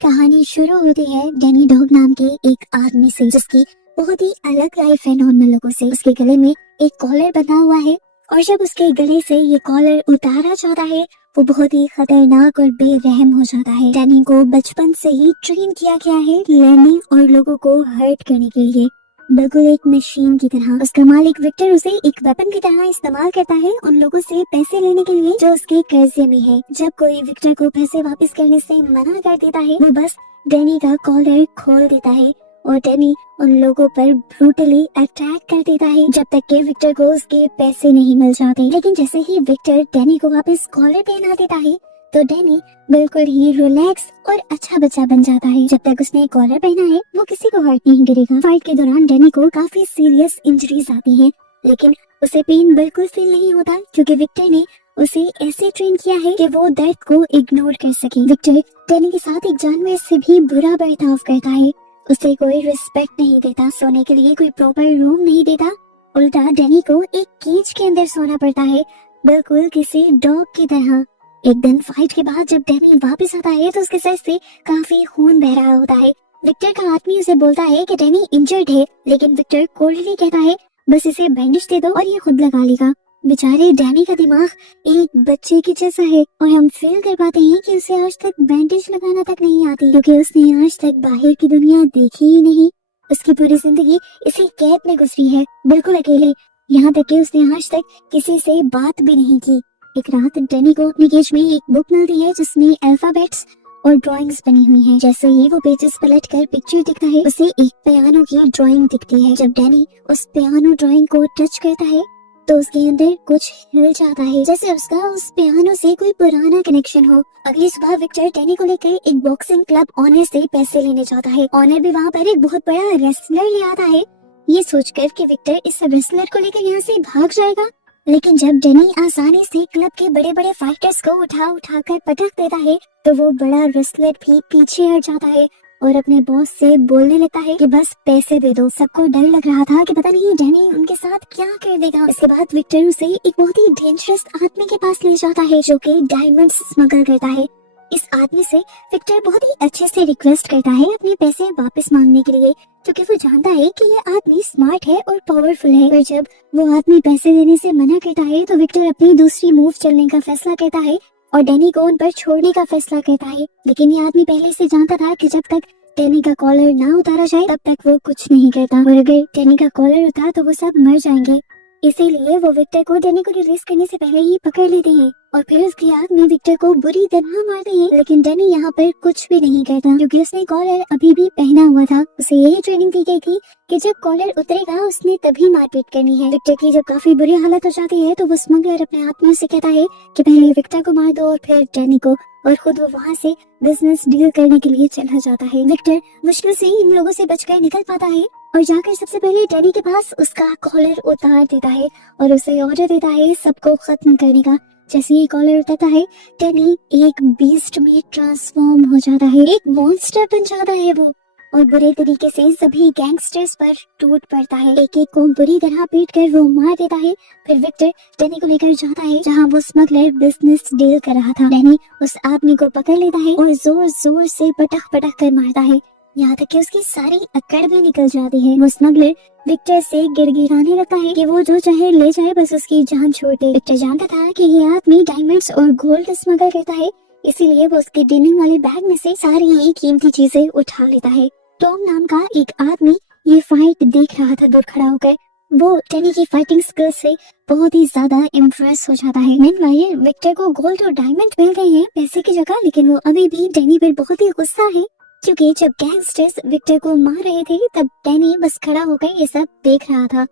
कहानी शुरू होती है डैनी डॉग नाम के एक आदमी से, जिसकी बहुत ही अलग लाइफ है नॉर्मल लोगों से। उसके गले में एक कॉलर बंधा हुआ है और जब उसके गले से ये कॉलर उतारा जाता है वो बहुत ही खतरनाक और बेरहम हो जाता है। डैनी को बचपन से ही ट्रेन किया गया है लड़ने और लोगों को हर्ट करने के लिए, बिल्कुल एक मशीन की तरह। उसका मालिक विक्टर उसे एक वेपन की तरह इस्तेमाल करता है उन लोगों से पैसे लेने के लिए जो उसके कर्जे में है। जब कोई विक्टर को पैसे वापस करने से मना कर देता है वो बस डैनी का कॉलर खोल देता है और डैनी उन लोगों पर ब्रूटली अटैक कर देता है जब तक कि विक्टर को उसके पैसे नहीं मिल जाते। लेकिन जैसे ही विक्टर डैनी को वापस कॉलर पहना देता है तो डैनी बिल्कुल ही रिलैक्स और अच्छा बच्चा बन जाता है। जब तक उसने कॉलर पहना है वो किसी को हर्ट नहीं करेगा। फाइट के दौरान डैनी को काफी सीरियस इंजरीज आती हैं, लेकिन उसे पेन बिल्कुल फील नहीं होता क्योंकि विक्टर ने उसे ऐसे ट्रेन किया है कि वो दर्द को इग्नोर कर सके। विक्टर डैनी के साथ एक जानवर से भी बुरा बर्ताव करता है, उसे कोई रिस्पेक्ट नहीं देता, सोने के लिए कोई प्रॉपर रूम नहीं देता, उल्टा डैनी को एक केज के अंदर सोना पड़ता है बिल्कुल किसी डॉग की तरह। एक दिन फाइट के बाद जब डैनी वापस आता है तो उसके सर से काफी खून बह रहा होता है। विक्टर का आदमी उसे बोलता है कि डैनी इंजर्ड है, लेकिन विक्टर कोल्डली कहता है बस इसे बैंडेज दे दो और ये खुद लगा लेगा। बेचारे डैनी का दिमाग एक बच्चे की जैसा है और हम फील कर पाते हैं कि उसे आज तक बैंडेज लगाना तक नहीं आती क्योंकि उसने आज तक बाहर की दुनिया देखी ही नहीं। उसकी पूरी जिंदगी इसी कैद में गुजरी है, बिल्कुल अकेले, यहाँ तक कि उसने आज तक किसी से बात भी नहीं की। एक रात डैनी को अपने केज में एक बुक मिलती है जिसमें अल्फाबेट्स और ड्राइंग्स बनी हुई हैं। जैसे ही वो पेजेस पलटकर पिक्चर दिखता है उसे एक पियानो की ड्राइंग दिखती है। जब डैनी उस पियानो ड्राइंग को टच करता है तो उसके अंदर कुछ हिल जाता है, जैसे उसका उस पियानो से कोई पुराना कनेक्शन हो। अगली सुबह विक्टर डैनी को लेकर एक बॉक्सिंग क्लब ऑनर से पैसे लेने जाता है। ऑनर भी वहाँ पर एक बहुत बड़ा रेसलर ले आता है, ये सोचकर कि विक्टर इस रेसलर को लेकर यहाँ से भाग जाएगा। लेकिन जब डैनी आसानी से क्लब के बड़े बड़े फाइटर्स को उठा कर पटक देता है तो वो बड़ा रेसलर भी पीछे हट जाता है और अपने बॉस से बोलने लगता है कि बस पैसे दे दो। सबको डर लग रहा था कि पता नहीं डैनी उनके साथ क्या कर देगा। इसके बाद विक्टर उसे एक बहुत ही डेंजरस आदमी के पास ले जाता है जो कि डायमंड्स स्मगल करता है। इस आदमी से विक्टर बहुत ही अच्छे से रिक्वेस्ट करता है अपने पैसे वापस मांगने के लिए क्योंकि वो जानता है कि ये आदमी स्मार्ट है और पावरफुल है। पर जब वो आदमी पैसे देने से मना करता है तो विक्टर अपनी दूसरी मूव चलने का फैसला करता है और डैनी को उन पर छोड़ने का फैसला करता है। लेकिन ये आदमी पहले से जानता था कि जब तक डैनी का कॉलर ना उतारा जाए तब तक वो कुछ नहीं करता और अगर डैनी का कॉलर उतारा तो वो सब मर जाएंगे। इसीलिए वो विक्टर को डैनी को रिलीज करने से पहले ही पकड़ लेते हैं और फिर उसकी आग में विक्टर को बुरी तरह मारते हैं। लेकिन डैनी यहाँ पर कुछ भी नहीं करता क्योंकि उसने कॉलर अभी भी पहना हुआ था। उसे यही ट्रेनिंग दी गई थी कि जब कॉलर उतरेगा उसने तभी मारपीट करनी है। विक्टर की जब काफी बुरी हालत हो जाती है तो वो स्मगलर अपने आदमियों से कहता है कि पहले विक्टर को मार दो और फिर डैनी को, और खुद वो वहाँ से बिजनेस डील करने के लिए चला जाता है। विक्टर मुश्किल से इन लोगों से बचकर निकल पाता है और जाकर सबसे पहले डैनी के पास उसका कॉलर उतार देता है और उसे ऑर्डर देता है सबको खत्म करने का। जैसे ही कॉलर उतारता है डैनी एक बीस्ट में ट्रांसफॉर्म हो जाता है, एक मॉन्स्टर बन जाता है वो और बुरे तरीके से सभी गैंगस्टर्स पर टूट पड़ता है। एक एक को बुरी तरह पीट कर वो मार देता है। फिर विक्टर डैनी को लेकर जाता है जहाँ वो स्मगलर बिजनेस डील कर रहा था। डैनी उस आदमी को पकड़ लेता है और जोर जोर से पटक पटक कर मारता है, यहाँ तक कि उसकी सारी अकड़ भी निकल जाती है। वो स्मगलर विक्टर से गिड़गिड़ाने लगता है कि वो जो चाहे ले जाए बस उसकी जान छोड़ दे। विक्टर जानता था कि ये आदमी डायमंड्स और गोल्ड स्मगल करता है, इसीलिए वो उसके डिनर वाले बैग में से सारी ये कीमती चीजें उठा लेता है। टॉम नाम का एक आदमी ये फाइट देख रहा था दूर खड़ा होकर। वो डैनी की फाइटिंग स्किल्स से बहुत ही ज्यादा इम्प्रेस हो जाता है। मीनवाइल विक्टर को गोल्ड और डायमंड मिल गए हैं पैसे की जगह, लेकिन वो अभी भी डैनी पर बहुत ही गुस्सा है क्योंकि जब गैंगस्टर्स विक्टर को मार रहे थे तब डैनी बस खड़ा होकर ये सब देख रहा था।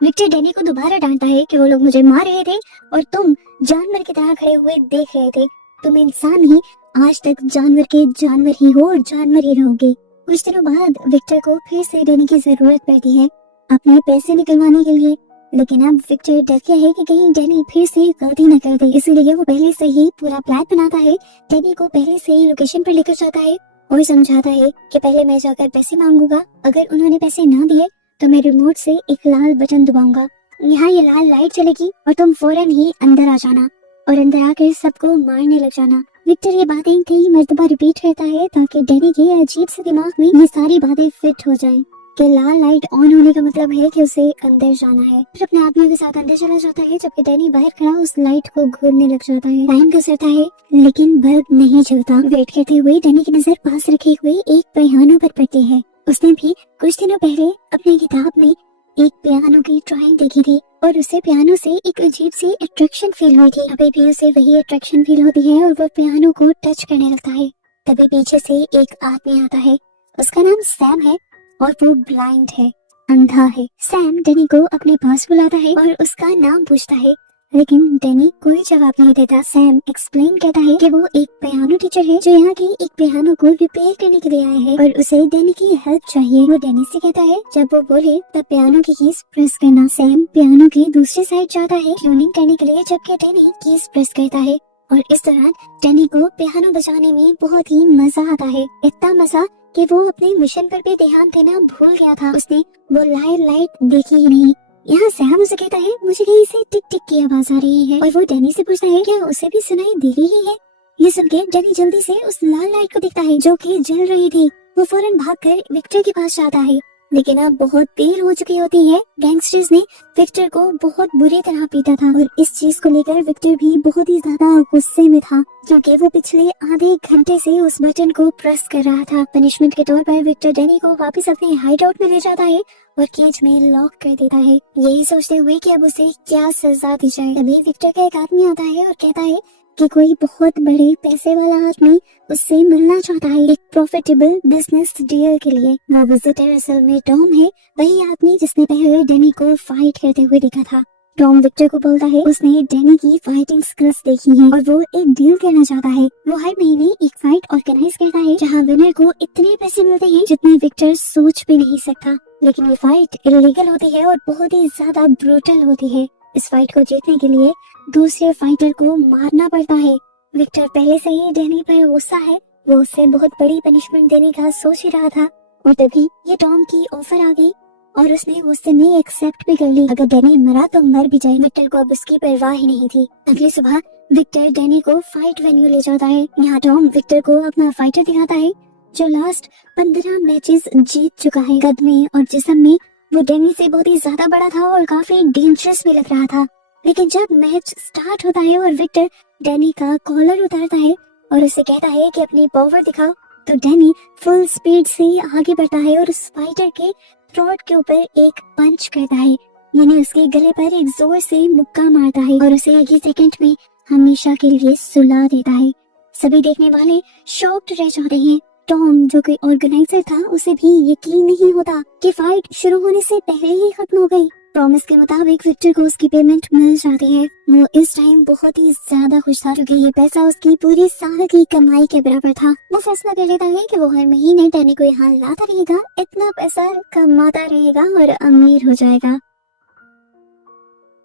विक्टर डैनी को दोबारा डांटता है कि वो लोग मुझे मार रहे थे और तुम जानवर की तरह खड़े हुए देख रहे थे। तुम इंसान ही आज तक जानवर के जानवर ही हो और जानवर ही रहोगे। कुछ दिनों बाद विक्टर को फिर से डैनी की जरूरत पड़ती है अपने पैसे निकलवाने के लिए, लेकिन अब विक्टर डर गया है कि कहीं डैनी फिर से गलती न कर दे। इसलिए वो पहले से ही पूरा प्लान बनाता है। डैनी को पहले से ही लोकेशन पर लेकर जाता है और समझाता है कि पहले मैं जाकर पैसे मांगूंगा, अगर उन्होंने पैसे ना दिए तो मैं रिमोट से एक लाल बटन दबाऊंगा, यहाँ ये लाल लाइट चलेगी और तुम फौरन ही अंदर आ जाना और अंदर आकर सबको मारने लग जाना। विक्टर ये बातें कई मर्तबा रिपीट करता है ताकि डैनी के अजीब से दिमाग में ये सारी बातें फिट हो जाएं कि लाल लाइट ऑन होने का मतलब है कि उसे अंदर जाना है। फिर अपने आदमियों के साथ अंदर चला जाता है, जबकि डैनी बाहर खड़ा उस लाइट को घूरने लग जाता है। टाइम गुजरता है लेकिन बल्ब नहीं जलता। वेट करते हुए डैनी की नजर पास रखे हुए एक पियानो पर पड़ती है। उसने भी कुछ दिनों पहले अपनी किताब में एक पियानो की ड्राइंग देखी थी और उसे पियानो से एक अजीब सी अट्रैक्शन फील हुई थी। अभी भी उसे वही अट्रैक्शन फील होती है और वो पियानो को टच करने लगता है। तभी पीछे से एक आदमी आता है। उसका नाम सैम है और वो ब्लाइंड है, अंधा है। सैम डैनी को अपने पास बुलाता है और उसका नाम पूछता है, लेकिन डैनी कोई जवाब नहीं देता। सैम एक्सप्लेन करता है कि वो एक पियानो टीचर है जो यहाँ की एक पियानो को रिपेयर करने के लिए आया है और उसे डैनी की हेल्प चाहिए। वो डैनी से कहता है जब वो बोले तब पियानो की कीज प्रेस करना। सैम पियानो की दूसरी साइड जाता है ट्यूनिंग करने के लिए, जबकि डैनी कीज प्रेस करता है और इस दौरान डैनी को पियानो बजाने में बहुत ही मजा आता है। इतना मजा कि वो अपने मिशन पर भी ध्यान देना भूल गया था। उसने वो लाइट देखी ही नहीं। यहाँ सैम उसे कहता है मुझे कहीं से टिक टिक की आवाज आ रही है और वो डैनी से पूछता है क्या उसे भी सुनाई दे रही है। ये सुन के डैनी जल्दी से उस लाल लाइट को देखता है जो कि जल रही थी। वो फौरन भागकर विक्टर के पास जाता है, लेकिन अब बहुत देर हो चुकी होती है। गैंगस्टर्स ने विक्टर को बहुत बुरी तरह पीटा था और इस चीज को लेकर विक्टर भी बहुत ही ज्यादा गुस्से में था, क्योंकि वो पिछले आधे घंटे से उस बटन को प्रेस कर रहा था। पनिशमेंट के तौर पर विक्टर डैनी को वापस अपने हाइड आउट में ले जाता है और केज में लॉक कर देता है, यही सोचते हुए कि अब उसे क्या सजा दी जाए। तभी विक्टर का एक आदमी आता है और कहता है कि कोई बहुत बड़े पैसे वाला आदमी उससे मिलना चाहता है एक प्रॉफिटेबल बिजनेस डील के लिए। वो विजिटर असल में टॉम है, वही आदमी जिसने पहले डैनी को फाइट करते हुए देखा था। टॉम विक्टर को बोलता है उसने डैनी की फाइटिंग स्किल्स देखी हैं और वो एक डील करना चाहता है। वो हर महीने एक फाइट ऑर्गेनाइज करता है जहां विनर को इतने पैसे मिलते हैं जितने विक्टर सोच भी नहीं सकता। लेकिन ये फाइट इलीगल होती है और बहुत ही ज्यादा ब्रूटल होती है। इस फाइट को जीतने के लिए दूसरे फाइटर को मारना पड़ता है। विक्टर पहले से ही डैनी पर गुस्सा है, वो उसे बहुत बड़ी पनिशमेंट देने का सोच ही रहा था और तभी ये टॉम की ऑफर आ गई और उसने गुस्से में एक्सेप्ट भी कर ली। अगर डैनी मरा तो मर भी जाए, विक्टर को अब उसकी परवाह ही नहीं थी। अगली सुबह विक्टर डैनी को फाइट वेन्यू ले जाता है। यहाँ टॉम विक्टर को अपना फाइटर दिखाता है जो लास्ट 15 मैचेस जीत चुका है। कद में और जिस्म में वो डैनी से बहुत ही ज्यादा बड़ा था और काफी डेंजरस भी लग रहा था। लेकिन जब मैच स्टार्ट होता है और विक्टर डैनी का कॉलर उतारता है और उसे कहता है कि अपनी पावर दिखाओ, तो डैनी फुल स्पीड से आगे बढ़ता है और उस फाइटर के थ्रोट के ऊपर एक पंच करता है, यानी उसके गले पर एक जोर से मुक्का मारता है और उसे एक ही सेकंड में हमेशा के लिए सुला देता है। सभी देखने वाले शॉक्ड रह जाते हैं। टॉम जो कि ऑर्गेनाइजर था उसे भी यकीन नहीं होता कि फाइट शुरू होने से पहले ही खत्म हो गई। प्रॉमिस के मुताबिक विक्टर को उसकी पेमेंट मिल जाती है। वो इस टाइम बहुत ही ज्यादा खुश था क्योंकि ये पैसा उसकी पूरी साल की कमाई के बराबर था। वो फैसला कर लेता है कि वो हर महीने डैनी को यहाँ लाता रहेगा, इतना पैसा कमाता रहेगा और अमीर हो जाएगा।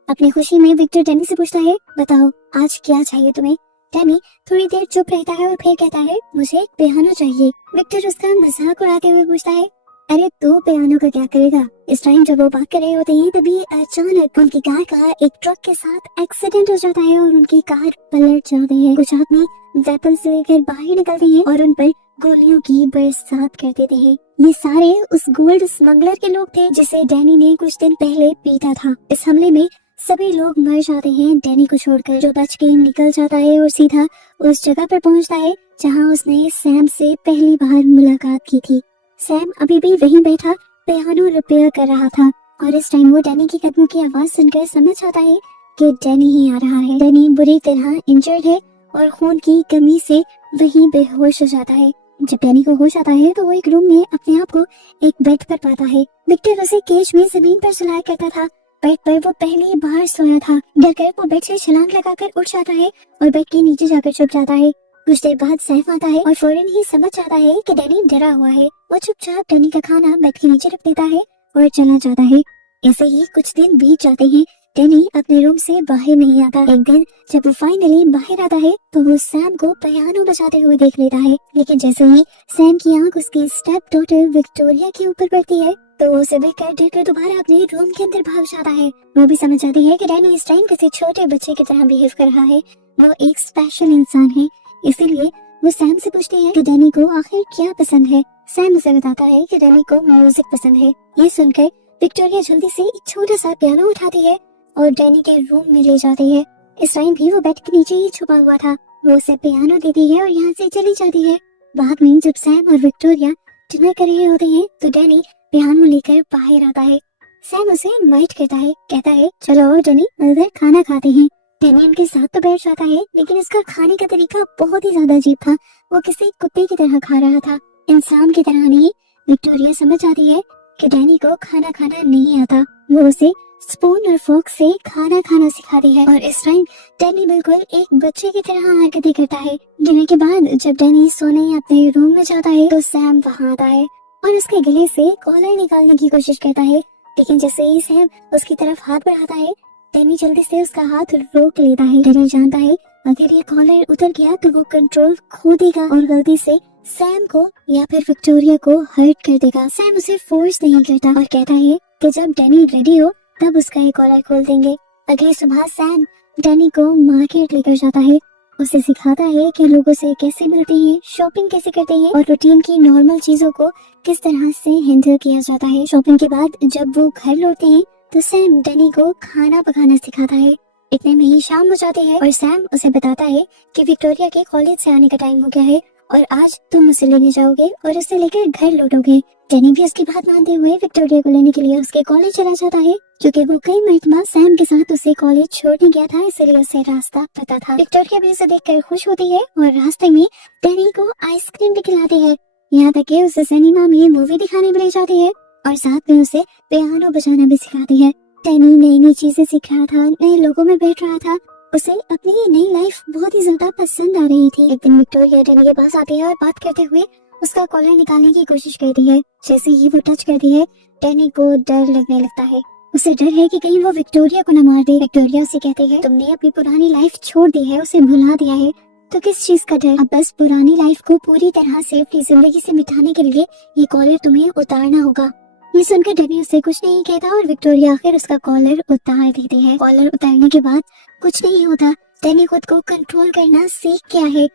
अपनी खुशी में विक्टर डैनी से पूछता है बताओ आज क्या चाहिए तुम्हें। डैनी थोड़ी देर चुप रहता है और फिर कहता है मुझे एक पियानो चाहिए। विक्टर उसका मजाक उड़ाते हुए पूछता है अरे तू पियानो का क्या करेगा। इस टाइम जब वो बात कर रहे होते हैं तभी अचानक उनकी कार का एक ट्रक के साथ एक्सीडेंट हो जाता है और उनकी कार पलट जाती है। कुछ आदमी वेपन्स लेकर बाहर निकलते हैं और उन पर गोलियों की बरसात कर देते हैं। ये सारे उस गोल्ड स्मगलर के लोग थे जिसे डैनी ने कुछ दिन पहले पीटा था। इस हमले में सभी लोग मर जाते हैं डैनी को छोड़कर, जो बच के निकल जाता है और सीधा उस जगह पर पहुंचता है जहां उसने सैम से पहली बार मुलाकात की थी। सैम अभी भी वहीं बैठा पियानो रिपेयर कर रहा था और इस टाइम वो डैनी की कदमों की आवाज सुनकर समझ आता है कि डैनी ही आ रहा है। डैनी बुरी तरह इंजर्ड है और खून की कमी से वहीं बेहोश हो जाता है। जब डैनी को होश आता है तो वो एक रूम में अपने आप को एक बेड पर पाता है। विक्टर उसे केज में जमीन पर सुलाया करता था। बेड पर वो पहली बार सोया था। डरकर वो बेड से छलांग लगाकर उठ जाता है और बेड के नीचे जाकर छुप जाता है। कुछ देर बाद सैफ आता है और फौरन ही समझ आता है कि डैनी डरा हुआ है। वो चुपचाप डैनी का खाना बेड के नीचे रख देता है और चला जाता है। ऐसे ही कुछ दिन बीत जाते हैं। डैनी अपने रूम से बाहर नहीं आता। एक दिन जब वो फाइनली बाहर आता है तो वो सैम को पियानो बजाते हुए देख लेता है, लेकिन जैसे ही सैम की आंख उसकी स्टेप डॉटर विक्टोरिया के ऊपर पड़ती है तो वो उसे देखकर दोबारा अपने रूम के अंदर भाग जाता है। वो भी समझ जाती है कि डैनी इस टाइम किसी छोटे बच्चे की तरह बिहेव कर रहा है। वो एक स्पेशल इंसान है, इसीलिए वो सैम से पूछती है कि डैनी को आखिर क्या पसंद है। सैम उसे बताता है कि डैनी को म्यूजिक पसंद है। ये सुनकर विक्टोरिया जल्दी से एक छोटा सा पियानो उठाती है और डैनी के रूम में ले जाती है। इस टाइम भी वो बेड के नीचे ही छुपा हुआ था। वो उसे पियानो देती है और यहाँ से चली जाती है। बाद में जब सैम और विक्टोरिया डिनर कर रहे होते हैं तो डैनी पियानो लेकर बाहर आता है। सैम उसे इनवाइट करता है, कहता है चलो डैनी मिलकर खाना खाते हैं। डैनी उनके साथ तो बैठ जाता है, लेकिन उसका खाने का तरीका बहुत ही ज्यादा अजीब था। वो किसी कुत्ते की तरह खा रहा था, इंसान की तरह नहीं। विक्टोरिया समझ जाती है कि डैनी को खाना खाना नहीं आता। वो उसे स्पून और फोर्क से खाना खाना सिखाती है और इस टाइम डैनी बिल्कुल एक बच्चे की तरह हरकतें करता है। डिनर के बाद जब डैनी सोने अपने रूम में जाता है तो सैम वहाँ आता है और उसके गले से कॉलर निकालने की कोशिश करता है, लेकिन जैसे ही सैम उसकी तरफ हाथ बढ़ाता है डैनी जल्दी से उसका हाथ रोक लेता है। डैनी जानता है अगर ये कॉलर उतर गया तो वो कंट्रोल खो देगा और गलती से सैम को या फिर विक्टोरिया को हर्ट कर देगा। सैम उसे फोर्स नहीं करता और कहता है कि जब डैनी रेडी हो तब उसका ये कॉलर खोल देंगे। अगली सुबह सैम डैनी को मार्केट लेकर जाता है। उसे सिखाता है कि लोगों से कैसे मिलते हैं, शॉपिंग कैसे करते हैं और रूटीन की नॉर्मल चीजों को किस तरह से हैंडल किया जाता है। शॉपिंग के बाद जब वो घर लौटते हैं तो सैम डैनी को खाना पकाना सिखाता है। इतने में ही शाम हो जाती है और सैम उसे बताता है कि विक्टोरिया के कॉलेज से आने का टाइम हो गया है और आज तुम उसे लेने जाओगे और उसे लेकर घर लौटोगे। डैनी भी उसकी बात मानते हुए विक्टोरिया को लेने के लिए उसके कॉलेज चला जाता है, क्योंकि वो कई मरतबा सैम के साथ उसे कॉलेज छोड़ने गया था, इसलिए उसे रास्ता पता था। विक्टोरिया भी उसे देखकर खुश होती है और रास्ते में डैनी को आइसक्रीम भी खिलाती है। यहाँ तक कि उसे सिनेमा में मूवी दिखाने भी ले जाती है और साथ में उसे पियानो बजाना भी सिखाती है। डैनी नई नई चीजें सीख रहा था, नए लोगों में बैठ रहा था। उसे अपनी ये नई लाइफ बहुत ही ज्यादा पसंद आ रही थी। एक दिन विक्टोरिया डैनी के पास आती है और बात करते हुए उसका कॉलर निकालने की कोशिश करती है। जैसे ही वो टच करती है डैनी को डर लगने लगता है। उसे डर है कि कहीं वो विक्टोरिया को न मार दे। विक्टोरिया उसे कहती है तुमने अपनी पुरानी लाइफ छोड़ दी है, उसे भुला दिया है, तो किस चीज का डर। अब बस पुरानी लाइफ को पूरी तरह से अपनी जिंदगी से मिटाने के लिए ये कॉलर तुम्हें उतारना होगा। ये सुनकर डैनी उससे कुछ नहीं कहता और विक्टोरिया आखिर उसका कॉलर उतार देती है। कॉलर उतारने के बाद कुछ नहीं होता। डैनी खुद को कंट्रोल करना सीख गया है।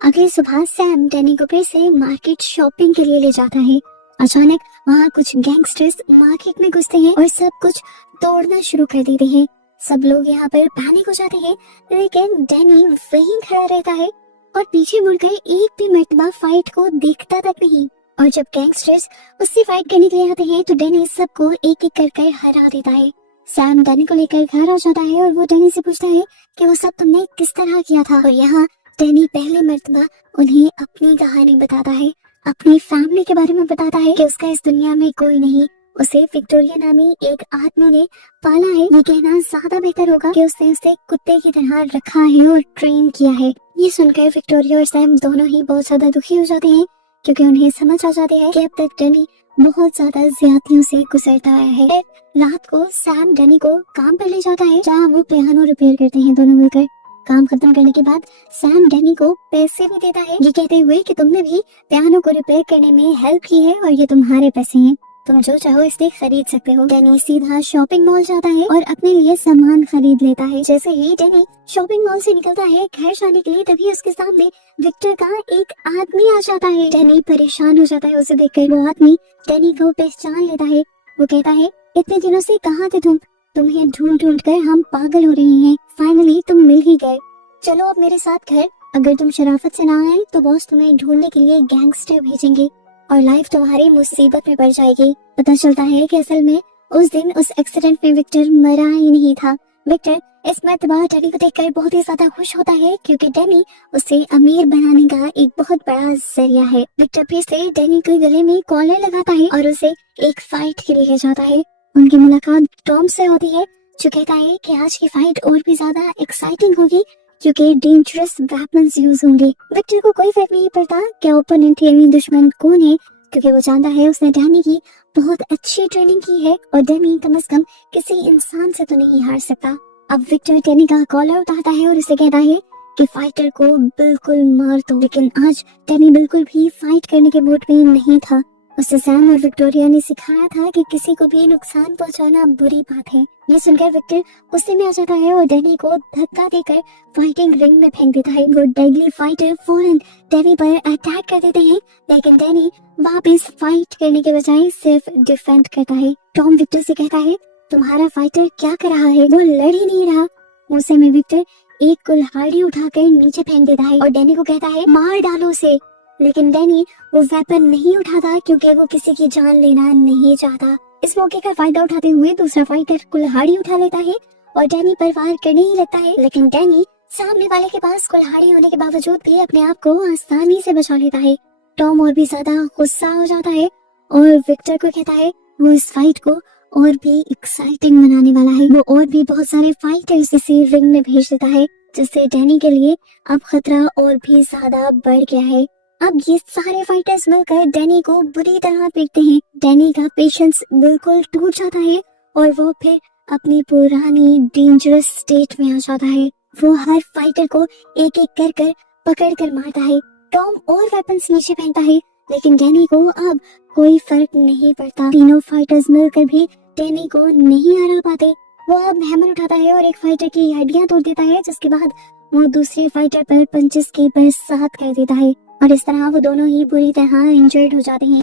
अगली सुबह सैम डैनी को फिर से मार्केट शॉपिंग के लिए ले जाता है। अचानक वहाँ कुछ गैंगस्टर्स मार्केट में घुसते हैं और सब कुछ तोड़ना शुरू कर देते हैं। सब लोग यहाँ पर पैनिक हो जाते हैं, लेकिन डैनी वहीं खड़ा रहता है और पीछे मुड़कर एक भी मर्तबा फाइट को देखता तक नहीं। और जब गैंगस्टर्स उससे फाइट करने के लिए आते हैं तो डैनी सबको एक एक कर हरा देता है। सैम डैनी को लेकर घर आ जाता है और वो डैनी से पूछता है कि वो सब तुमने किस तरह किया था। और यहाँ डैनी पहले मर्तबा उन्हें अपनी कहानी बताता है, अपनी फैमिली के बारे में बताता है कि उसका इस दुनिया में कोई नहीं। उसे विक्टोरिया नामी एक आदमी ने पाला है। ये कहना ज्यादा बेहतर होगा कि उसने उसे कुत्ते की तरह रखा है और ट्रेन किया है। ये सुनकर विक्टोरिया और सैम दोनों ही बहुत ज्यादा दुखी हो जाते हैं, क्योंकि उन्हें समझ आ जाते हैं कि अब तक डैनी बहुत ज्यादा ज्यादतियों से गुजरता आया है। रात को सैम डैनी को काम पर ले जाता है, जहाँ वो पियानो रिपेयर करते हैं दोनों मिलकर। काम खत्म करने के बाद सैम डैनी को पैसे भी देता है, ये कहते हुए कि तुमने भी पियानो को रिपेयर करने में हेल्प की है और ये तुम्हारे पैसे हैं, तुम जो चाहो इसे खरीद सकते हो। डैनी सीधा शॉपिंग मॉल जाता है और अपने लिए सामान खरीद लेता है। जैसे ही डैनी शॉपिंग मॉल से निकलता है घर जाने के लिए, तभी उसके सामने विक्टर का एक आदमी आ जाता है। डैनी परेशान हो जाता है उसे देखकर। वो आदमी डैनी को पहचान लेता है। वो कहता है इतने दिनों से कहाँ थे तुम? तुम्हें ढूंढ ढूंढ कर हम पागल हो रहे हैं, फाइनली तुम मिल ही गए। चलो अब मेरे साथ घर। अगर तुम शराफत से ना आए तो बॉस तुम्हें ढूंढने के लिए गैंगस्टर भेजेंगे और लाइफ तुम्हारी मुसीबत में पड़ जाएगी। पता चलता है कि असल में उस दिन उस एक्सीडेंट में विक्टर मरा ही नहीं था। विक्टर इस मर्तबा डैनी को देखकर बहुत ही ज्यादा खुश होता है, क्योंकि डैनी उसे अमीर बनाने का एक बहुत बड़ा जरिया है। विक्टर फिर से डैनी के गले में कॉलर लगाता है और उसे एक फाइट के लिए ले जाता है। उनकी मुलाकात टॉम से होती है, जो कहता है कि आज की फाइट और भी ज्यादा एक्साइटिंग होगी क्योंकि डेंजरस वेपन्स यूज होंगे। विक्टर को कोई फर्क नहीं पड़ता कि ओपोनेंट यानी दुश्मन कौन है, क्योंकि वो जानता है उसने डैनी की बहुत अच्छी ट्रेनिंग की है और डैनी कम से कम किसी इंसान से तो नहीं हार सकता। अब विक्टर डैनी का कॉलर उठाता है और उसे कहता है कि फाइटर को बिल्कुल मार दो, लेकिन आज डैनी बिल्कुल भी फाइट करने के मूड में नहीं था। उसे सैम और विक्टोरिया ने सिखाया था कि किसी को भी नुकसान पहुंचाना बुरी बात है। ये सुनकर विक्टर गुस्से में आ जाता है और डैनी को धक्का देकर फाइटिंग रिंग में फेंक देता है। वो डेडली फाइटर फौरन डैनी पर अटैक कर देते हैं, लेकिन डैनी वापस फाइट करने के बजाय सिर्फ डिफेंड करता है। टॉम विक्टर से कहता है, तुम्हारा फाइटर क्या कर रहा है, वो लड़ ही नहीं रहा। गुस्से में विक्टर एक कुल्हाड़ी उठाकर नीचे फेंक देता है और डैनी को कहता है, मार डालो उसे। लेकिन डैनी वो वेपन नहीं उठाता क्योंकि वो किसी की जान लेना नहीं चाहता। इस मौके का फायदा उठाते हुए दूसरा फाइटर कुल्हाड़ी उठा लेता है और डैनी पर वार करने ही लगता है, लेकिन डैनी सामने वाले के पास कुल्हाड़ी होने के बावजूद भी अपने आप को आसानी से बचा लेता है। टॉम और भी ज्यादा गुस्सा हो जाता है और विक्टर को कहता है वो इस फाइट को और भी एक्साइटिंग बनाने वाला है। वो और भी बहुत सारे फाइटर्स इसी रिंग में भेज देता है, जिससे डैनी के लिए अब खतरा और भी ज्यादा बढ़ गया है। अब ये सारे फाइटर्स मिलकर डैनी को बुरी तरह पीटते हैं। डैनी का पेशेंस बिल्कुल टूट जाता है और वो फिर अपनी पुरानी डेंजरस स्टेट में आ जाता है। वो हर फाइटर को एक एक कर कर पकड़ कर मारता है। टॉम और वेपन्स नीचे फेंकता है, लेकिन डैनी को अब कोई फर्क नहीं पड़ता। तीनों फाइटर्स मिलकर भी डैनी को नहीं हरा पाते। वो अब हैमर उठाता है और एक फाइटर की हड्डियां तोड़ देता है, जिसके बाद वो दूसरे फाइटर पर पंचेस की बरसात कर देता है और इस तरह वो दोनों ही बुरी तरह इंजर्ड हो जाते हैं।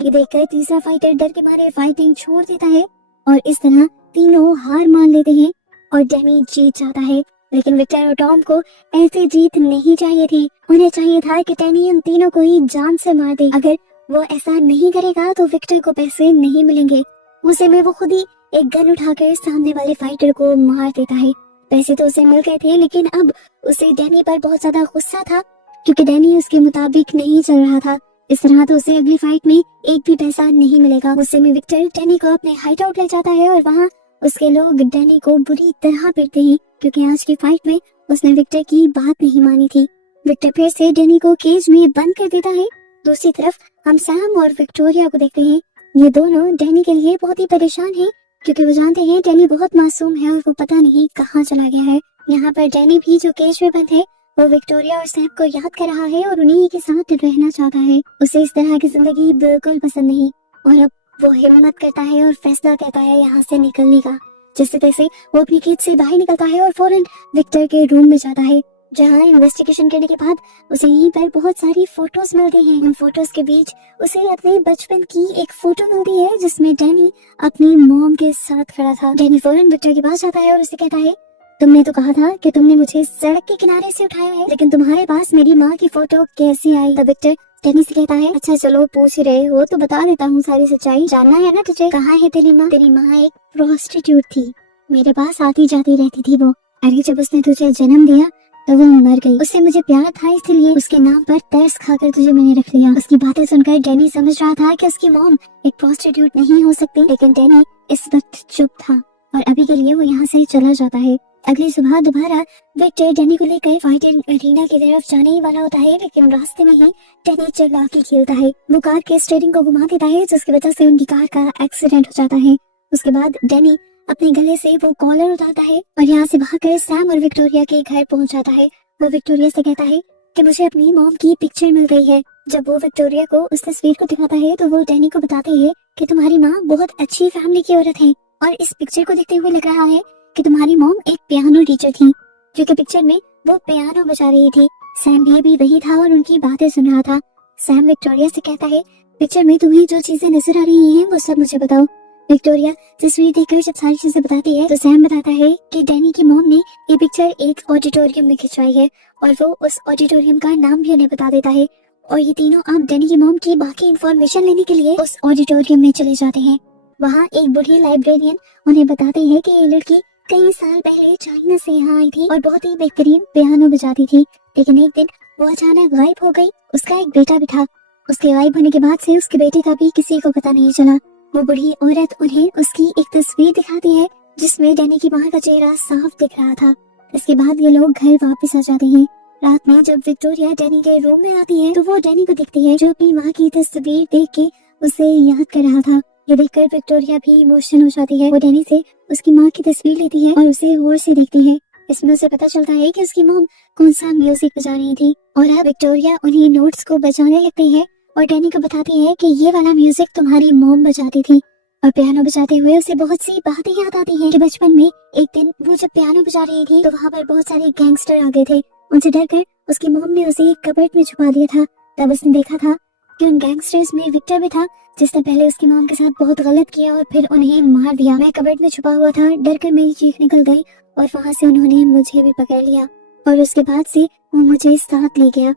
ये देखकर तीसरा फाइटर डर के मारे फाइटिंग छोड़ देता है और इस तरह तीनों हार मान लेते हैं और डैनी जीत जाता है। लेकिन विक्टर और टॉम को ऐसी जीत नहीं चाहिए थी। उन्हें चाहिए था कि डैनी उन तीनों को ही जान से मार दे। अगर वो ऐसा नहीं करेगा तो विक्टर को पैसे नहीं मिलेंगे। उसे में वो खुद ही एक गन उठाकर सामने वाले फाइटर को मार देता है। पैसे तो उसे मिल गए थे, लेकिन अब उसे डैनी पर बहुत ज्यादा गुस्सा था क्योंकि डैनी उसके मुताबिक नहीं चल रहा था। इस तरह तो उसे अगली फाइट में एक भी पैसा नहीं मिलेगा। गुस्से में विक्टर डैनी को अपने हाइट आउट ले जाता है और वहाँ उसके लोग डैनी को बुरी तरह पीटते हैं क्योंकि आज की फाइट में उसने विक्टर की बात नहीं मानी थी। विक्टर फिर से डैनी को केज में बंद कर देता है। दूसरी तरफ हम सैम और विक्टोरिया को देखते हैं। ये दोनों डैनी के लिए बहुत ही परेशान हैं क्योंकि वो जानते हैं डैनी बहुत मासूम है और वो पता नहीं कहाँ चला गया है। यहाँ पर डैनी भी जो केज में बंद है वो विक्टोरिया और सैम को याद कर रहा है और उन्हीं के साथ रहना चाहता है। उसे इस तरह की जिंदगी बिल्कुल पसंद नहीं और अब वो हिम्मत करता है और फैसला करता है यहाँ से निकलने का। जैसे तैसे वो अपनी केज से बाहर निकलता है और फौरन विक्टर के रूम में जाता है, जहाँ इन्वेस्टिगेशन करने के बाद उसे यहीं पर बहुत सारी फोटोज मिलती हैं। उन फोटोज के बीच उसे अपने बचपन की एक फोटो मिलती है जिसमें डैनी अपनी मॉम के साथ खड़ा था। डैनी फौरन विक्टर के पास जाता है और उसे कहता है, तुमने तो कहा था कि तुमने मुझे सड़क के किनारे से उठाया है, लेकिन तुम्हारे पास मेरी माँ की फोटो कैसे आई? तब विक्टर डैनी से कहता है, अच्छा चलो पूछ ही रहे हो तो बता देता हूँ सारी सच्चाई। जानना है ना तुझे? कहाँ है तेरी माँ? तेरी माँ एक प्रोस्टिट्यूट थी, मेरे पास आती जाती रहती थी वो। अरे जब उसने तुझे जन्म दिया तो वो मर गई। उससे मुझे प्यार था इसलिए उसके नाम पर तरस खाकर तुझे मैंने रख लिया। उसकी बातें सुनकर डैनी समझ रहा था कि उसकी मॉम एक प्रोस्टिट्यूट नहीं हो सकती, लेकिन डैनी इस वक्त चुप था और अभी के लिए वो यहाँ से चला जाता है। अगली सुबह दोबारा विक्टर डैनी को लेकर फाइटिंग अरीना की तरफ जाने ही वाला होता है, लेकिन रास्ते में ही डैनी चालाकी खेलता है। वो कार के स्टीयरिंग को घुमा देता है, जिसकी वजह से उनकी कार का एक्सीडेंट हो जाता है। उसके बाद डैनी अपने गले से वो कॉलर उतारता है और यहाँ से भागकर सैम और विक्टोरिया के घर पहुँच जाता है। वो विक्टोरिया से कहता है कि मुझे अपनी मॉम की पिक्चर मिल गई है। जब वो विक्टोरिया को उस तस्वीर को दिखाता है तो वो डैनी को बताते हैं कि तुम्हारी माँ बहुत अच्छी फैमिली की औरत है और इस पिक्चर को देखते हुए लग रहा है कि तुम्हारी मॉम एक पियानो टीचर थी, जो कि पिक्चर में वो पियानो बजा रही थी। सैम भी वही था और उनकी बातें सुन रहा था। सैम विक्टोरिया से कहता है, पिक्चर में तुम्हें जो चीजें नजर आ रही हैं वो सब मुझे बताओ। विक्टोरिया तस्वीर देखकर जब सारी चीजें बताती है तो सैम बताता है कि डैनी की मॉम ने ये पिक्चर एक ऑडिटोरियम में खिंचवाई है और वो उस ऑडिटोरियम का नाम भी उन्हें बता देता है और ये तीनों अब डैनी की मॉम की बाकी इंफॉर्मेशन लेने के लिए उस ऑडिटोरियम में चले जाते हैं। वहाँ एक बूढ़ी लाइब्रेरियन उन्हें बताती है कि ये लड़की कई साल पहले चाइना से यहाँ आई थी और बहुत ही बेहतरीन पियानो बजाती थी, लेकिन एक दिन वो अचानक गायब हो गई। उसका एक बेटा भी था। उसके गायब होने के बाद से उसके बेटे का भी किसी को पता नहीं चला। वो बूढ़ी औरत उन्हें उसकी एक तस्वीर दिखाती है जिसमें डैनी की माँ का चेहरा साफ दिख रहा था। इसके बाद ये लोग घर वापस आ जाते हैं। रात में जब विक्टोरिया डैनी के रूम में आती है तो वो डैनी को दिखती है जो अपनी माँ की तस्वीर देख के उसे याद कर रहा था। ये देखकर विक्टोरिया भी इमोशनल हो जाती है। वो डैनी से उसकी माँ की तस्वीर लेती है और उसे गौर से देखती है। इसमें उसे पता चलता है कि उसकी मॉम कौन सा म्यूजिक बजा रही थी और अब विक्टोरिया उन्हीं नोट्स को बजाने लगती है और डैनी को बताती है कि ये वाला म्यूजिक तुम्हारी मॉम बजाती थी। और पियानो बजाते हुए उसे बहुत सी बातें याद आती हैं कि बचपन में एक दिन वो जब पियानो बजा रही थी तो वहाँ पर बहुत सारे गैंगस्टर आ गए थे। उनसे डरकर उसकी मॉम ने उसे एक कबर्ड में छुपा दिया था। तब उसने देखा था कि उन गैंगस्टर्स में विक्टर भी था, जिसने पहले उसकी मॉम के साथ बहुत गलत किया और फिर उन्हें मार दिया। मैं कबर्ड में छुपा हुआ था, डरकर मेरी चीख निकल गई और वहाँ से उन्होंने मुझे भी पकड़ लिया और उसके बाद से वो मुझे साथ ले गया।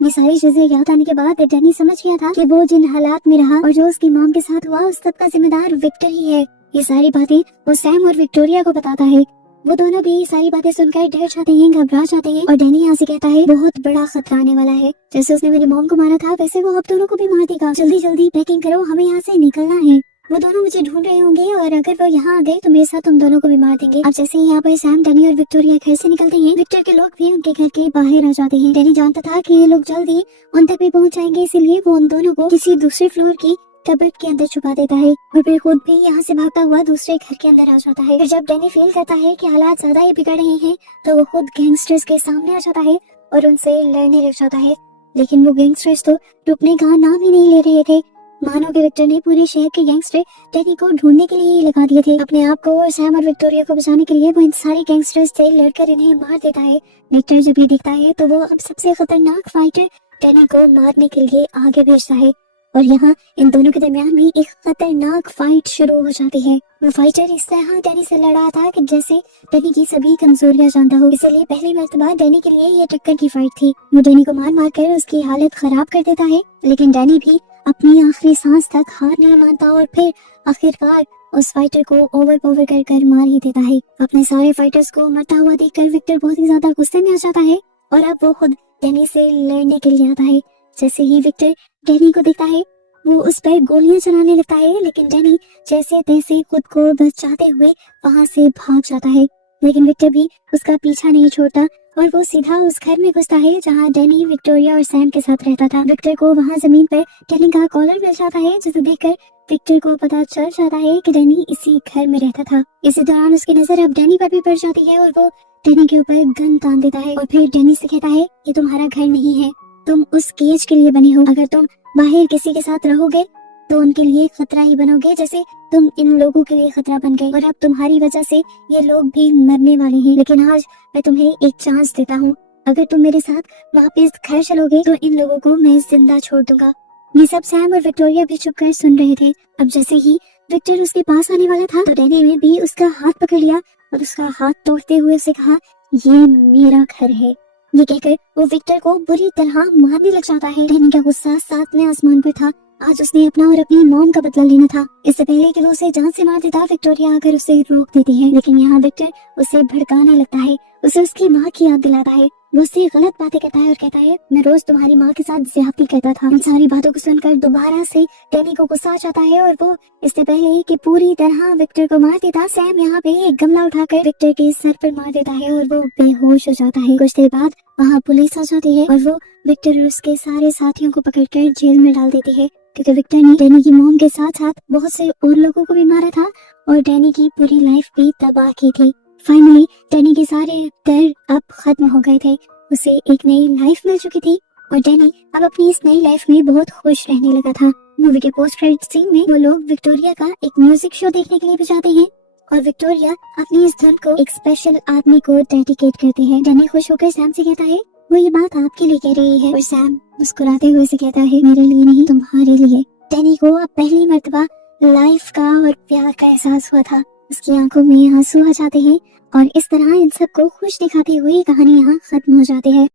ये सारी चीजें याद आने के बाद डैनी समझ गया था कि वो जिन हालात में रहा और जो उसकी मॉम के साथ हुआ उस सब का जिम्मेदार विक्टर ही है। ये सारी बातें वो सैम और विक्टोरिया को बताता है। वो दोनों भी सारी बातें सुनकर डर जाते हैं, घबरा जाते हैं और डैनी यहाँ से कहता है बहुत बड़ा खतरा आने वाला है। जैसे उसने मेरी मॉम को मारा था वैसे वो अब दोनों को भी मार देगा। जल्दी जल्दी पैकिंग करो, हमें यहाँ से निकलना है। वो दोनों मुझे ढूंढ रहे होंगे और अगर वो यहाँ आ गए तो मेरे साथ तुम दोनों को भी मार देंगे। अब जैसे ही यहाँ पर सैम, डैनी और विक्टोरिया घर से निकलते हैं, विक्टर के लोग भी उनके घर के बाहर आ जाते हैं। डैनी जानता था कि ये लोग जल्दी उन तक भी पहुँच जाएंगे, इसीलिए वो उन दोनों को किसी दूसरे फ्लोर की कबर्ड के अंदर छुपा देता है और फिर खुद भी यहाँ से भागता हुआ दूसरे घर के अंदर आ जाता है। फिर जब डैनी फील करता है कि हालात ज्यादा ही बिगड़ रहे हैं तो वो खुद गैंगस्टर्स के सामने आ जाता है और उनसे लड़ने लग जाता है। लेकिन वो गैंगस्टर्स तो रुकने का नाम ही नहीं ले रहे थे। मानो कि विक्टर ने पूरे शहर के गैंगस्टर डैनी को ढूंढने के लिए ही लगा दिए थे। अपने आप को और सैम और विक्टोरिया को बचाने के लिए वो इन सारे गैंगस्टर्स से लड़कर इन्हें मार देता है। विक्टर जब ये देखता है तो वो अब सबसे खतरनाक फाइटर डैनी को मारने के लिए आगे भेजता है और यहाँ इन दोनों के दरमियान में एक खतरनाक फाइट शुरू हो जाती है। वो फाइटर इस तरह डैनी से लड़ा था कि जैसे डैनी की सभी कमजोरियां जानता हो, इसलिए पहली मर्तबा डैनी के लिए ये टक्कर की फाइट थी। वो डैनी को मार मार कर उसकी हालत खराब कर देता है, लेकिन डैनी भी अपनी आखिरी सांस तक हार नहीं मानता और फिर आखिरकार उस फाइटर को ओवर कर मार ही देता है। अपने सारे फाइटर्स को मरता हुआ देखकर विक्टर बहुत ही ज्यादा गुस्से में आ जाता है और अब वो खुद डैनी से लड़ने के लिए आता है। जैसे ही विक्टर डैनी को देखता है वो उस पर गोलियां चलाने लगता है, लेकिन डैनी जैसे तैसे खुद को बचाते हुए वहां से भाग जाता है। लेकिन विक्टर भी उसका पीछा नहीं छोड़ता और वो सीधा उस घर में घुसता है जहाँ डैनी, विक्टोरिया और सैम के साथ रहता था। विक्टर को वहाँ जमीन पर डैनी का कॉलर मिल जाता है, जिसे देखकर विक्टर को पता चल जाता है कि डैनी इसी घर में रहता था। इसी दौरान उसकी नजर अब डैनी पर भी पड़ जाती है और वो डैनी के ऊपर गन तान देता है और फिर डैनी से कहता है ये तुम्हारा घर नहीं है, तुम उस केज के लिए बने हो। अगर तुम बाहर किसी के साथ रहोगे तो उनके लिए खतरा ही बनोगे, जैसे तुम इन लोगों के लिए खतरा बन गए और अब तुम्हारी वजह से ये लोग भी मरने वाले हैं। लेकिन आज मैं तुम्हें एक चांस देता हूँ, अगर तुम मेरे साथ वापस घर चलोगे तो इन लोगों को मैं जिंदा छोड़ दूंगा। ये सब सैम और विक्टोरिया भी चुप कर सुन रहे थे। अब जैसे ही विक्टर उसके पास आने वाला था तो डैनी ने भी उसका हाथ पकड़ लिया और उसका हाथ तोड़ते हुए उसे कहा ये मेरा घर है। ये कहकर वो विक्टर को बुरी तरह मारने लग जाता है। डैनी का गुस्सा सातवें आसमान पर था। आज उसने अपना और अपनी मॉम का बदला लेना था। इससे पहले कि वो उसे जान से मार देता, विक्टोरिया आकर उसे रोक देती है, लेकिन यहाँ विक्टर उसे भड़काने लगता है, उसे उसकी माँ की याद दिलाता है। वो उससे गलत बातें कहता है और कहता है मैं रोज तुम्हारी माँ के साथ ज्यादती करता था। इन सारी बातों को सुनकर दोबारा से डैनी को गुस्सा आ जाता है और वो इससे पहले कि पूरी तरह विक्टर को मार देता, सैम यहाँ पे एक गमला उठाकर विक्टर के सर पर मार देता है और वो बेहोश हो जाता है। कुछ देर बाद वहाँ पुलिस आ जाती है और वो विक्टर और उसके सारे साथियों को पकड़कर जेल में डाल देती है, क्योंकि विक्टर ने डैनी की मॉम के साथ साथ बहुत से और लोगों को भी मारा था और डैनी की पूरी लाइफ भी तबाह की थी। फाइनली डैनी के सारे डर अब खत्म हो गए थे, उसे एक नई लाइफ मिल चुकी थी और डैनी अब अपनी इस नई लाइफ में बहुत खुश रहने लगा था। मूवी के पोस्ट क्रेडिट सीन में वो लोग विक्टोरिया का एक म्यूजिक शो देखने के लिए भी जाते हैं और विक्टोरिया अपनी इस धुन को एक स्पेशल आदमी को डेडिकेट करते हैं। डैनी खुश होकर सैम से कहता है वो ये बात आपके लिए कह रही है और सैम मुस्कुराते हुए से कहता है मेरे लिए नहीं, तुम्हारे लिए। डैनी को अब पहली मर्तबा लाइफ का और प्यार का एहसास हुआ था। उसकी आंखों में आंसू आ जाते हैं और इस तरह इन सबको खुश दिखाते हुए कहानी यहाँ खत्म हो जाती है।